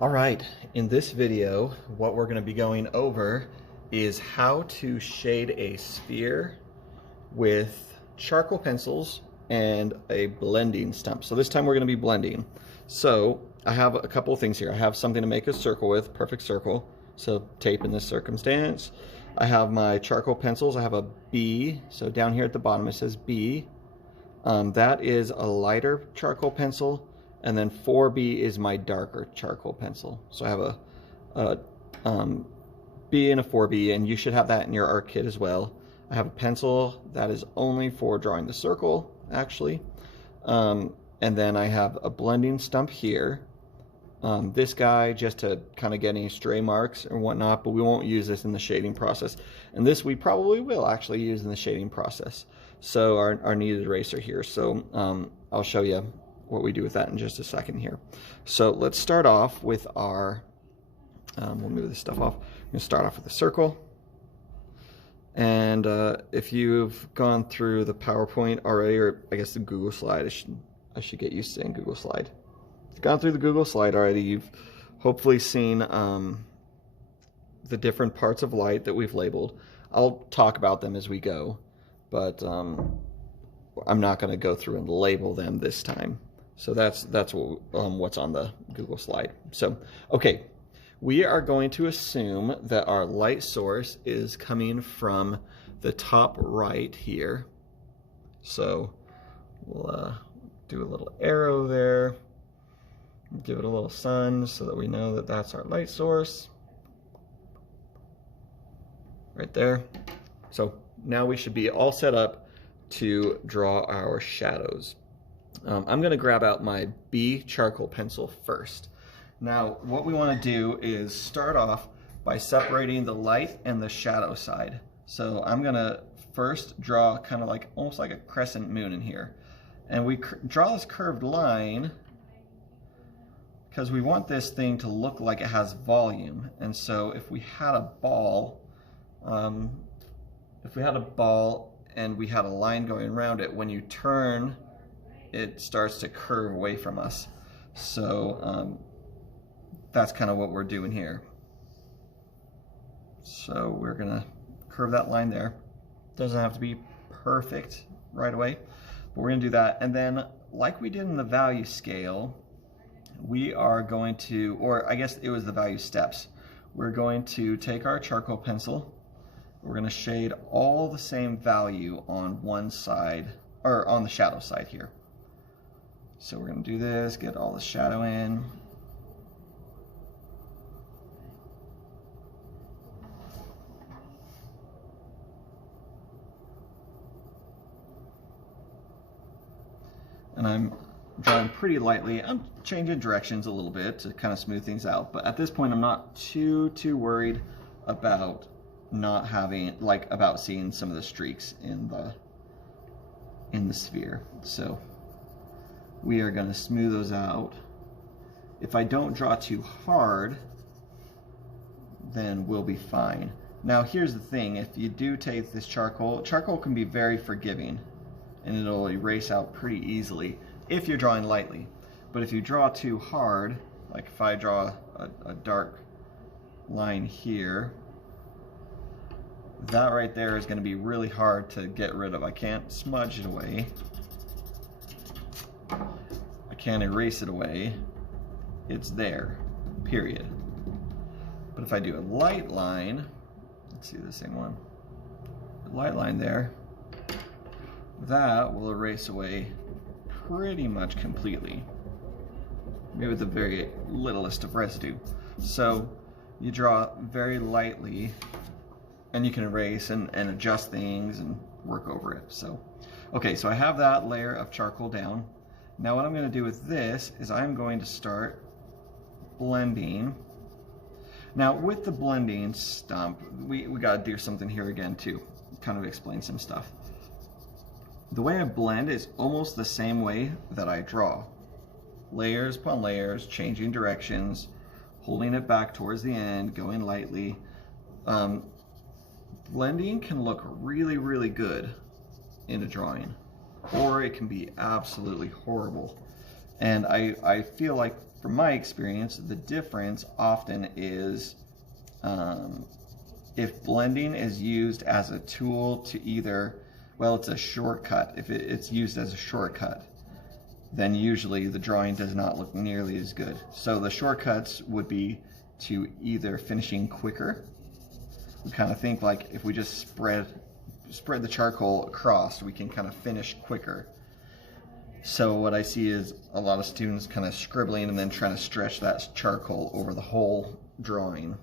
All right, in this video, what we're going to be going over is how to shade a sphere with charcoal pencils and a blending stump. So this time we're going to be blending. So I have a couple of things here. I have something to make a circle with, perfect circle. So tape in this circumstance. I have my charcoal pencils. I have a B. So down here at the bottom it says B. That is a lighter charcoal pencil. And then 4B is my darker charcoal pencil. So I have a B and a 4B, and you should have that in your art kit as well. I have a pencil that is only for drawing the circle, actually. And then I have a blending stump here. This guy just to kind of get any stray marks or whatnot, but we won't use this in the shading process. And this we probably will actually use in the shading process. So our kneaded eraser here. So I'll show you what we do with that in just a second here. So let's start off with our, we'll move this stuff off. I'm gonna start off with a circle. And if you've gone through the PowerPoint already, or I guess the Google slide, I should get used to saying Google slide. If you've gone through the Google slide already, you've hopefully seen the different parts of light that we've labeled. I'll talk about them as we go, but I'm not gonna go through and label them this time. So that's what's on the Google slide. So, okay, we are going to assume that our light source is coming from the top right here. So we'll do a little arrow there, give it a little sun so that we know that that's our light source. Right there. So now we should be all set up to draw our shadows. I'm going to grab out my B charcoal pencil first. Now what we want to do is start off by separating the light and the shadow side. So I'm going to first draw kind of like almost like a crescent moon in here. And we draw this curved line because we want this thing to look like it has volume. And so if we had a ball, and we had a line going around it, when you turn, it starts to curve away from us. So that's kind of what we're doing here. So we're gonna curve that line there. Doesn't have to be perfect right away, but we're gonna do that. And then like we did in the value scale, we are going to, or I guess it was the value steps, we're going to take our charcoal pencil, we're gonna shade all the same value on one side, or on the shadow side here. So we're going to do this, get all the shadow in. And I'm drawing pretty lightly. I'm changing directions a little bit to kind of smooth things out. But at this point, I'm not too worried about not having, about seeing some of the streaks in the sphere. So we are going to smooth those out. If I don't draw too hard, then we'll be fine. Now here's the thing, if you do take this charcoal can be very forgiving and it'll erase out pretty easily if you're drawing lightly. But if you draw too hard, like if I draw a dark line here, that right there is going to be really hard to get rid of. I can't smudge it away. I can't erase it away. It's there, period. But if I do a light line, let's see the same one, a light line there, that will erase away pretty much completely, maybe with the very littlest of residue. So you draw very lightly and you can erase and adjust things and work over it. So, okay, so I have that layer of charcoal down. Now what I'm going to do with this is I'm going to start blending. Now with the blending stump, we got to do something here again too, kind of explain some stuff. The way I blend is almost the same way that I draw. Layers upon layers, changing directions, holding it back towards the end, going lightly. Blending can look really good in a drawing, or it can be absolutely horrible. And I feel like from my experience, the difference often is if blending is used as a tool to either, well, it's a shortcut. If it's used as a shortcut, then usually the drawing does not look nearly as good. So the shortcuts would be to either finishing quicker. We kind of think like if we just spread the charcoal across, we can kind of finish quicker. So what I see is a lot of students kind of scribbling and then trying to stretch that charcoal over the whole drawing.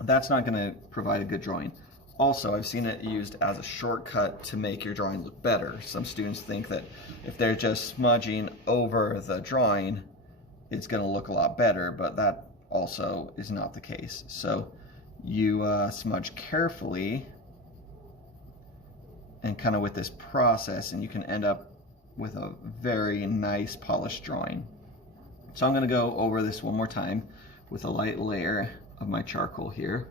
That's not going to provide a good drawing. Also, I've seen it used as a shortcut to make your drawing look better. Some students think that if they're just smudging over the drawing, it's going to look a lot better, but that also is not the case. So you smudge carefully and kind of with this process, and you can end up with a very nice polished drawing. So I'm going to go over this one more time with a light layer of my charcoal here.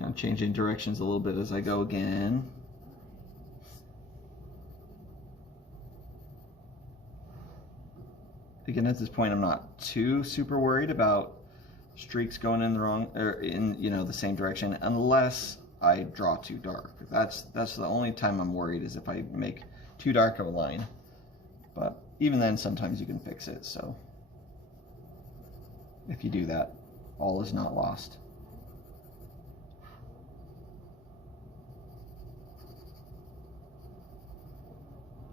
I'm changing directions a little bit as I go again. Again, at this point, I'm not too super worried about streaks going in the wrong, or in, you know, the same direction, unless I draw too dark. That's the only time I'm worried, is if I make too dark of a line. But even then, sometimes you can fix it. So if you do that, all is not lost.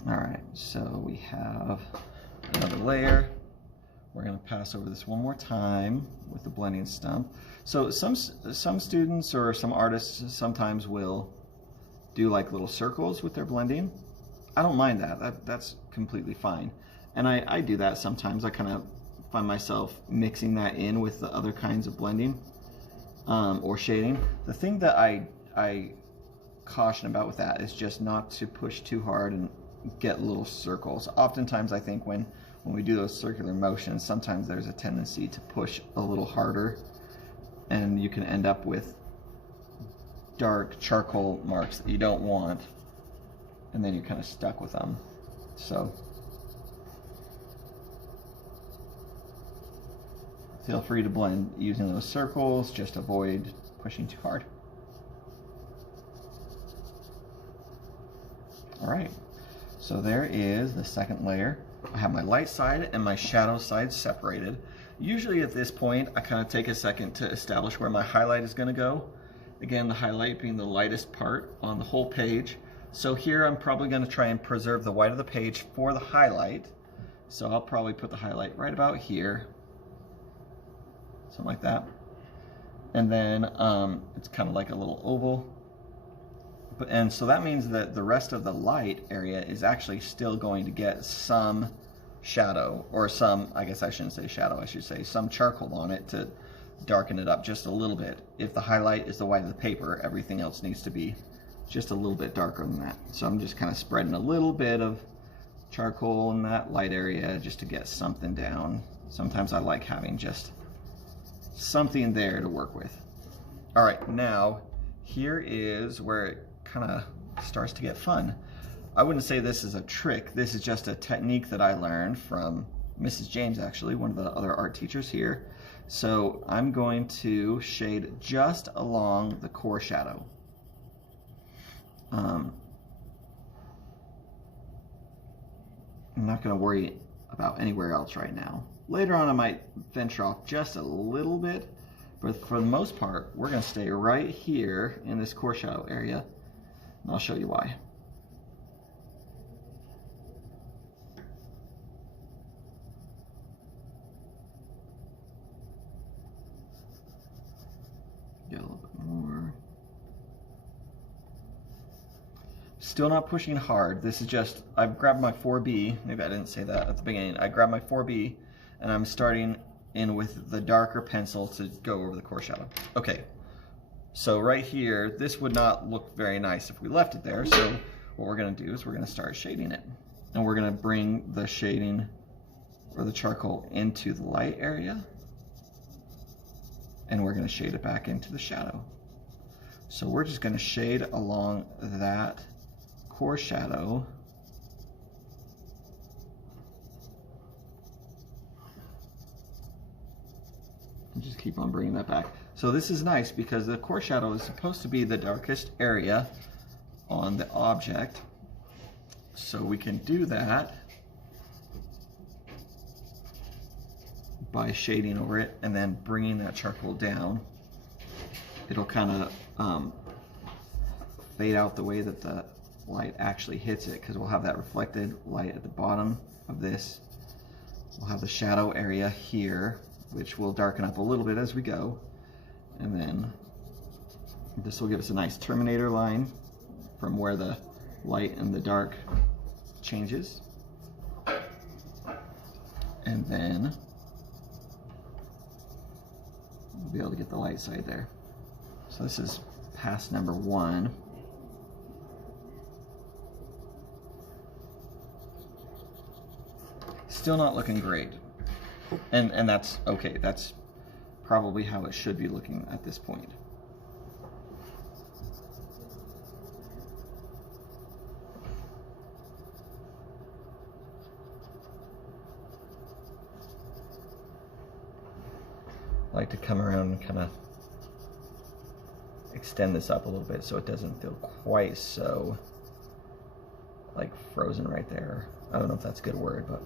All right, so we have another layer. We're going to pass over this one more time with the blending stump. So some students or some artists sometimes will do like little circles with their blending. I don't mind that. That's completely fine. And I do that sometimes. I kind of find myself mixing that in with the other kinds of blending or shading. The thing that I caution about with that is just not to push too hard and get little circles. Oftentimes I think when we do those circular motions, sometimes there's a tendency to push a little harder, and you can end up with dark charcoal marks that you don't want, and then you're kind of stuck with them. So feel free to blend using those circles, just avoid pushing too hard. All right, so there is the second layer. I have my light side and my shadow side separated. Usually at this point, I kind of take a second to establish where my highlight is going to go. Again, the highlight being the lightest part on the whole page. So here I'm probably going to try and preserve the white of the page for the highlight. So I'll probably put the highlight right about here. Something like that. And then it's kind of like a little oval. And so that means that the rest of the light area is actually still going to get some shadow, or some, I guess I shouldn't say shadow, I should say some charcoal on it to darken it up just a little bit. If the highlight is the white of the paper, everything else needs to be just a little bit darker than that. So I'm just kind of spreading a little bit of charcoal in that light area just to get something down. Sometimes I like having just something there to work with. All right, now here is where it kind of starts to get fun. I wouldn't say this is a trick. This is just a technique that I learned from Mrs. James, actually, one of the other art teachers here. So I'm going to shade just along the core shadow. I'm not going to worry about anywhere else right now. Later on I might venture off just a little bit, but for the most part we're going to stay right here in this core shadow area, and I'll show you why. Get a little bit more. Still not pushing hard. This is just, I've grabbed my 4B, maybe I didn't say that at the beginning. I grabbed my 4B and I'm starting in with the darker pencil to go over the core shadow. Okay, so right here, this would not look very nice if we left it there. So what we're gonna do is we're gonna start shading it. And we're gonna bring the shading or the charcoal into the light area. And we're gonna shade it back into the shadow. So we're just gonna shade along that core shadow just keep on bringing that back. So this is nice because the core shadow is supposed to be the darkest area on the object. So we can do that by shading over it and then bringing that charcoal down. It'll kind of fade out the way that the light actually hits it, because we'll have that reflected light at the bottom of this. We'll have the shadow area here, which will darken up a little bit as we go. And then this will give us a nice terminator line from where the light and the dark changes. And then we'll be able to get the light side there. So this is pass number 1. Still not looking great. And that's okay. That's probably how it should be looking at this point. I like to come around and kind of extend this up a little bit so it doesn't feel quite so like frozen right there. I don't know if that's a good word, but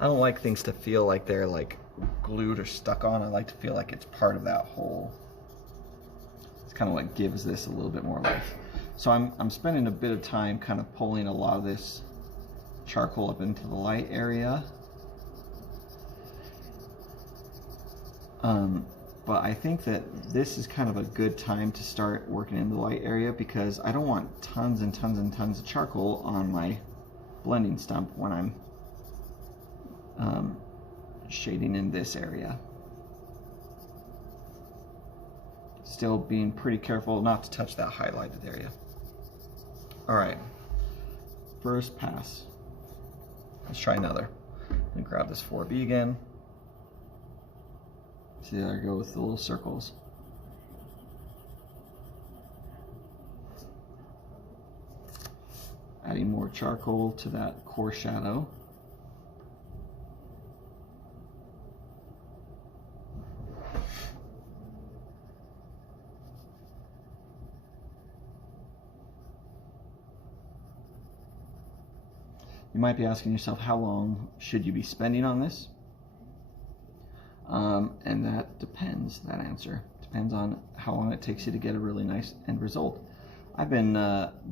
I don't like things to feel like they're like glued or stuck on. I like to feel like it's part of that whole. It's kind of like gives this a little bit more life. So I'm spending a bit of time kind of pulling a lot of this charcoal up into the light area. But I think that this is kind of a good time to start working in the light area, because I don't want tons and tons and tons of charcoal on my blending stump when I'm shading in this area. Still being pretty careful not to touch that highlighted area. All right, first pass. Let's try another. Let me grab this 4B again. See, there I go with the little circles. Adding more charcoal to that core shadow. You might be asking yourself, how long should you be spending on this? And that depends, that answer. Depends on how long it takes you to get a really nice end result. I've been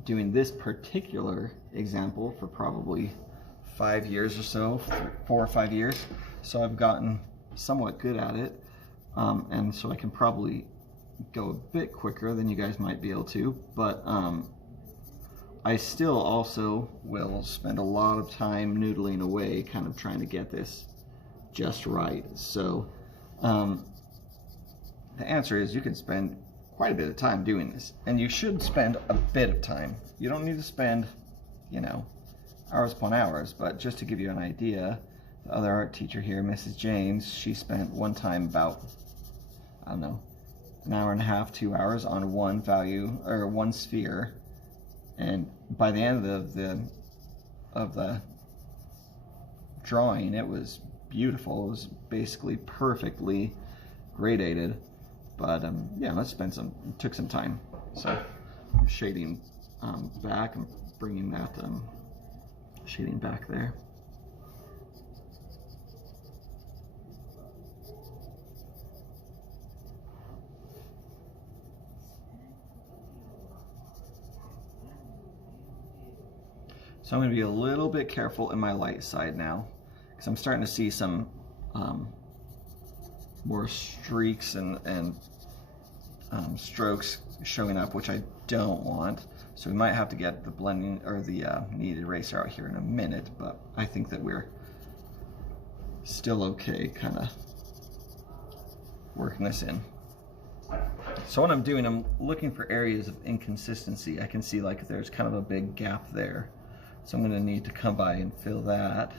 doing this particular example for probably 5 years or so, 4 or 5 years. So I've gotten somewhat good at it. And so I can probably go a bit quicker than you guys might be able to, but I still also will spend a lot of time noodling away, kind of trying to get this just right. So the answer is you can spend quite a bit of time doing this, and you should spend a bit of time. You don't need to spend, you know, hours upon hours, but just to give you an idea, the other art teacher here, Mrs. James, she spent one time about, I don't know, an hour and a half, 2 hours on one value or one sphere, and by the end of the drawing, it was beautiful. It was basically perfectly gradated, but yeah, took some time. So I'm shading back and bringing that shading back there. So I'm going to be a little bit careful in my light side now, because I'm starting to see some more streaks and strokes showing up, which I don't want. So we might have to get the blending or the kneaded eraser out here in a minute, but I think that we're still okay kind of working this in. So what I'm doing, I'm looking for areas of inconsistency. I can see like there's kind of a big gap there. So I'm going to need to come by and fill that.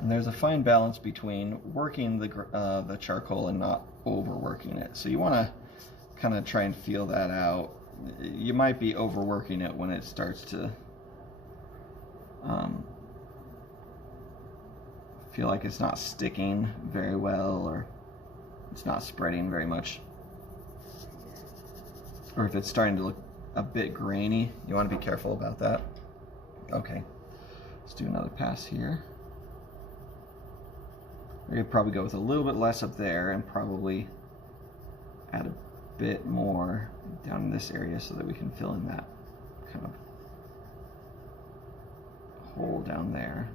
And there's a fine balance between working the charcoal and not overworking it. So you want to kind of try and feel that out. You might be overworking it when it starts to feel like it's not sticking very well, or it's not spreading very much, or if it's starting to look a bit grainy. You want to be careful about that. Okay, let's do another pass here. We're going to probably go with a little bit less up there and probably add a bit more down in this area so that we can fill in that kind of hole down there.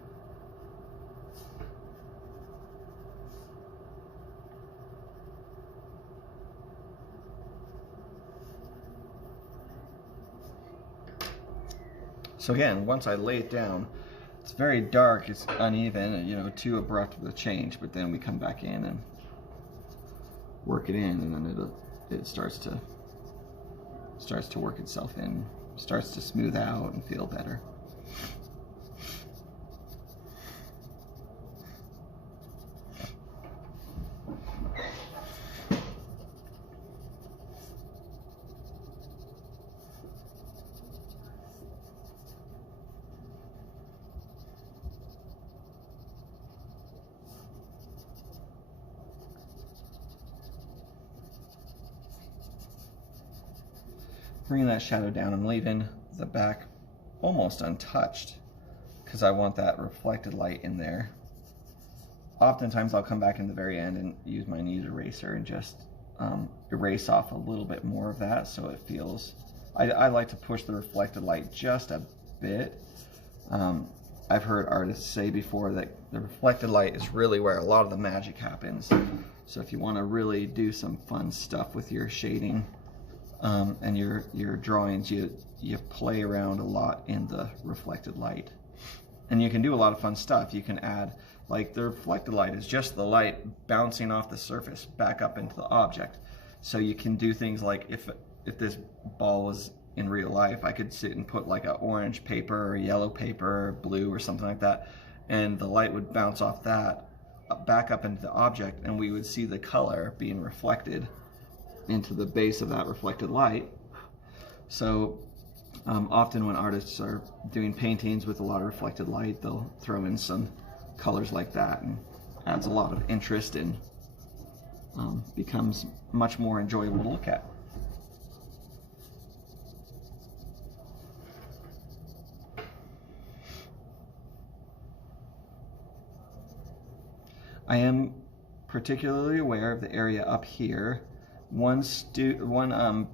So again, once I lay it down, it's very dark, it's uneven, and, you know, too abrupt of a change, but then we come back in and work it in, and then it starts to work itself in, starts to smooth out and feel better. Bringing that shadow down, I'm leaving the back almost untouched because I want that reflected light in there. Oftentimes I'll come back in the very end and use my knead eraser and just erase off a little bit more of that so it feels, I like to push the reflected light just a bit. I've heard artists say before that the reflected light is really where a lot of the magic happens. So if you want to really do some fun stuff with your shading, and your drawings, you play around a lot in the reflected light, and you can do a lot of fun stuff. You can add, like, the reflected light is just the light bouncing off the surface back up into the object. So you can do things like, if this ball was in real life, I could sit and put like a orange paper or yellow paper or blue or something like that, and the light would bounce off that back up into the object, and we would see the color being reflected into the base of that reflected light. So often when artists are doing paintings with a lot of reflected light, they'll throw in some colors like that, and adds a lot of interest and becomes much more enjoyable to look at. I am particularly aware of the area up here. One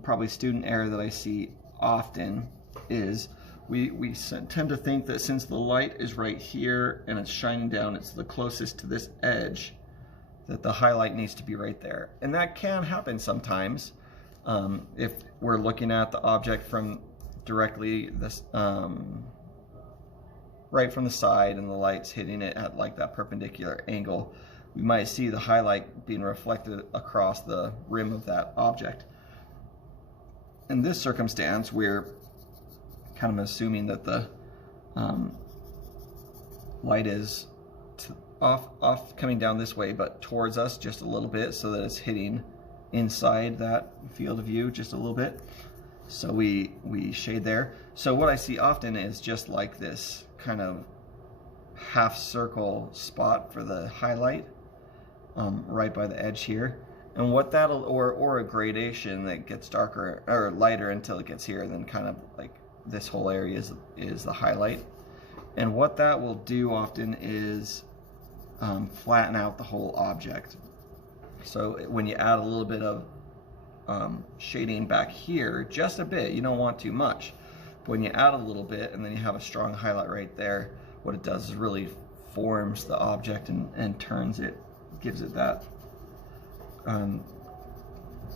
probably student error that I see often is we tend to think that since the light is right here and it's shining down, it's the closest to this edge, that the highlight needs to be right there. And that can happen sometimes if we're looking at the object from directly this right from the side and the light's hitting it at like that perpendicular angle. We might see the highlight being reflected across the rim of that object. In this circumstance, we're kind of assuming that the light is off coming down this way, but towards us just a little bit, so that it's hitting inside that field of view just a little bit. So we shade there. So what I see often is just like this kind of half circle spot for the highlight right by the edge here, and what that'll, or a gradation that gets darker or lighter until it gets here, and then kind of like this whole area is the highlight. And what that will do often is flatten out the whole object. So when you add a little bit of shading back here, just a bit, you don't want too much, but when you add a little bit and then you have a strong highlight right there, what it does is really forms the object and turns it, gives it that I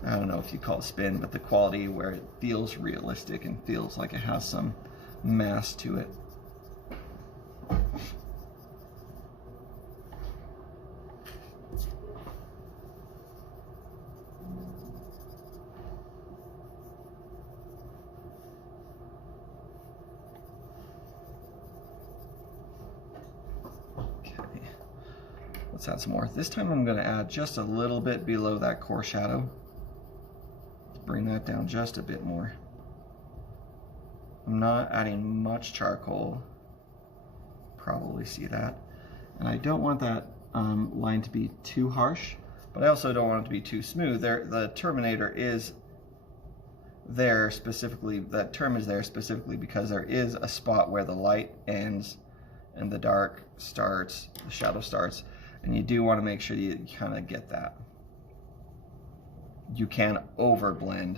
don't know if you call it spin, but the quality where it feels realistic and feels like it has some mass to it. Okay. Let's add some more. This time I'm going to add just a little bit below that core shadow. Let's bring that down just a bit more. I'm not adding much charcoal. Probably see that. And I don't want that line to be too harsh, but I also don't want it to be too smooth. The terminator is there specifically, that term is there specifically because there is a spot where the light ends and the dark starts, the shadow starts, and you do want to make sure you kind of get that. You can overblend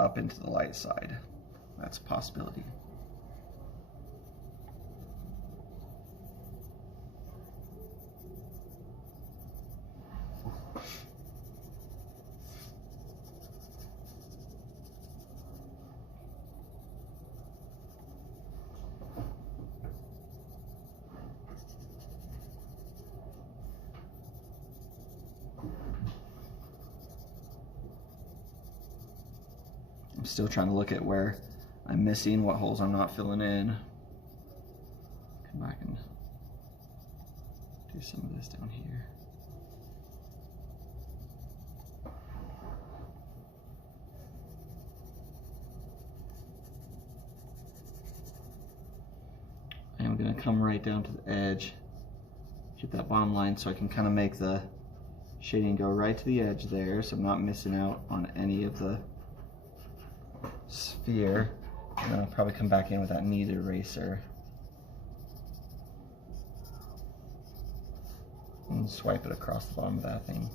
up into the light side. That's a possibility. I'm still trying to look at where I'm missing, what holes I'm not filling in. Come back and do some of this down here. I'm going to come right down to the edge, hit that bottom line so I can kind of make the shading go right to the edge there, so I'm not missing out on any of the sphere. And then I'll probably come back in with that kneaded eraser and swipe it across the bottom of that thing.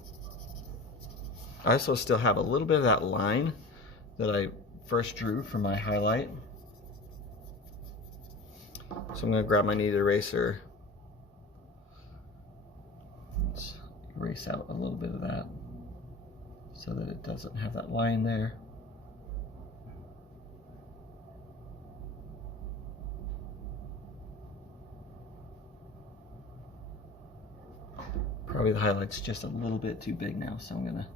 I also still have a little bit of that line that I first drew for my highlight. So I'm going to grab my kneaded eraser. Let's erase out a little bit of that so that it doesn't have that line there. Probably the highlight's just a little bit too big now, so I'm going to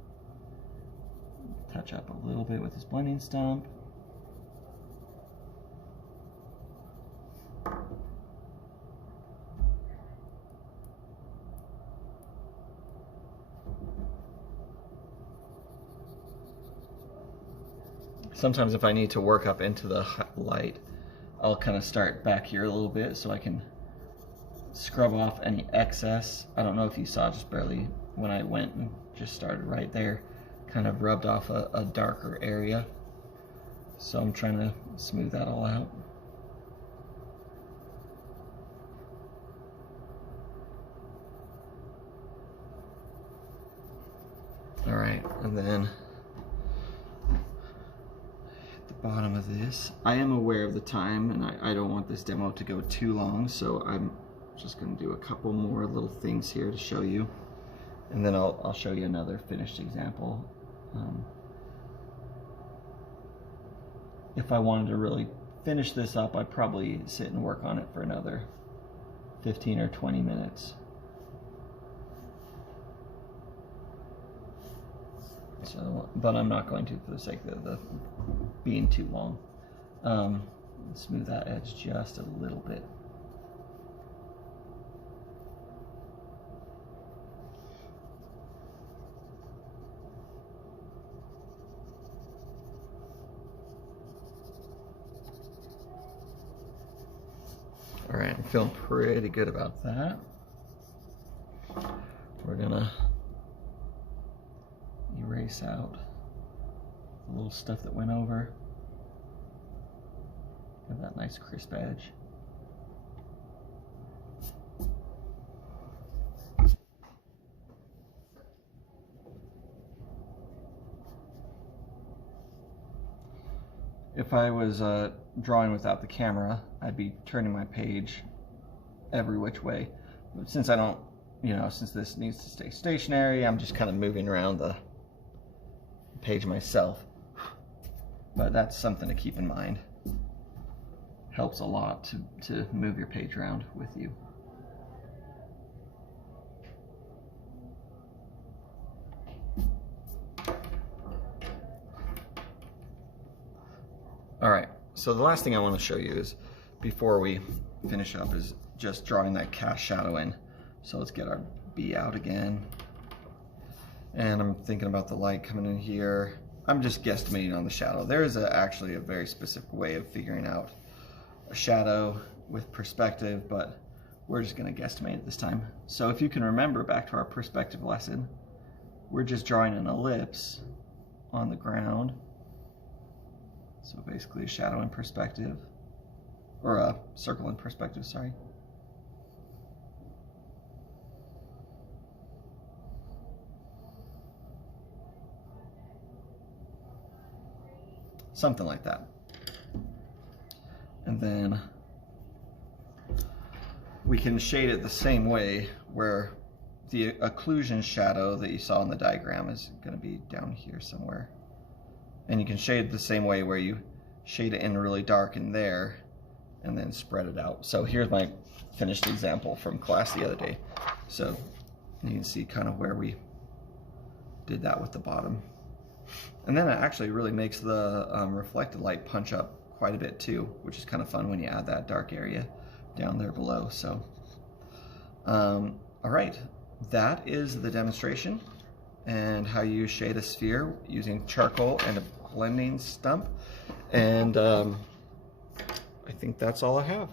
touch up a little bit with this blending stump. Sometimes if I need to work up into the light, I'll kind of start back here a little bit so I can scrub off any excess. I don't know if you saw just barely when I went and just started right there, kind of rubbed off a darker area. So I'm trying to smooth that all out. All right, and then bottom of this. I am aware of the time and I don't want this demo to go too long, so I'm just going to do a couple more little things here to show you, and then I'll show you another finished example. If I wanted to really finish this up, I'd probably sit and work on it for another 15 or 20 minutes. So, but I'm not going to for the sake of the being too long. Smooth that edge just a little bit. All right, I'm feeling pretty good about that. We're gonna erase out the little stuff that went over. Have that nice crisp edge. If I was drawing without the camera, I'd be turning my page every which way. But since I don't, since this needs to stay stationary, I'm just kind of moving around the page myself. But that's something to keep in mind. Helps a lot to move your page around with you. All right, so the last thing I want to show you is, before we finish up, is just drawing that cast shadow in. So let's get our B out again. And I'm thinking about the light coming in here. I'm just guesstimating on the shadow. There is actually a very specific way of figuring out a shadow with perspective, but we're just going to guesstimate it this time. So if you can remember back to our perspective lesson, we're just drawing an ellipse on the ground. So basically a shadow in perspective, or a circle in perspective, sorry. Something like that. And then we can shade it the same way, where the occlusion shadow that you saw in the diagram is going to be down here somewhere. And you can shade it the same way, where you shade it in really dark in there and then spread it out. So here's my finished example from class the other day. So you can see kind of where we did that with the bottom. And then it actually really makes the reflected light punch up quite a bit too, which is kind of fun when you add that dark area down there below. So, all right, that is the demonstration and how you shade a sphere using charcoal and a blending stump. And I think that's all I have.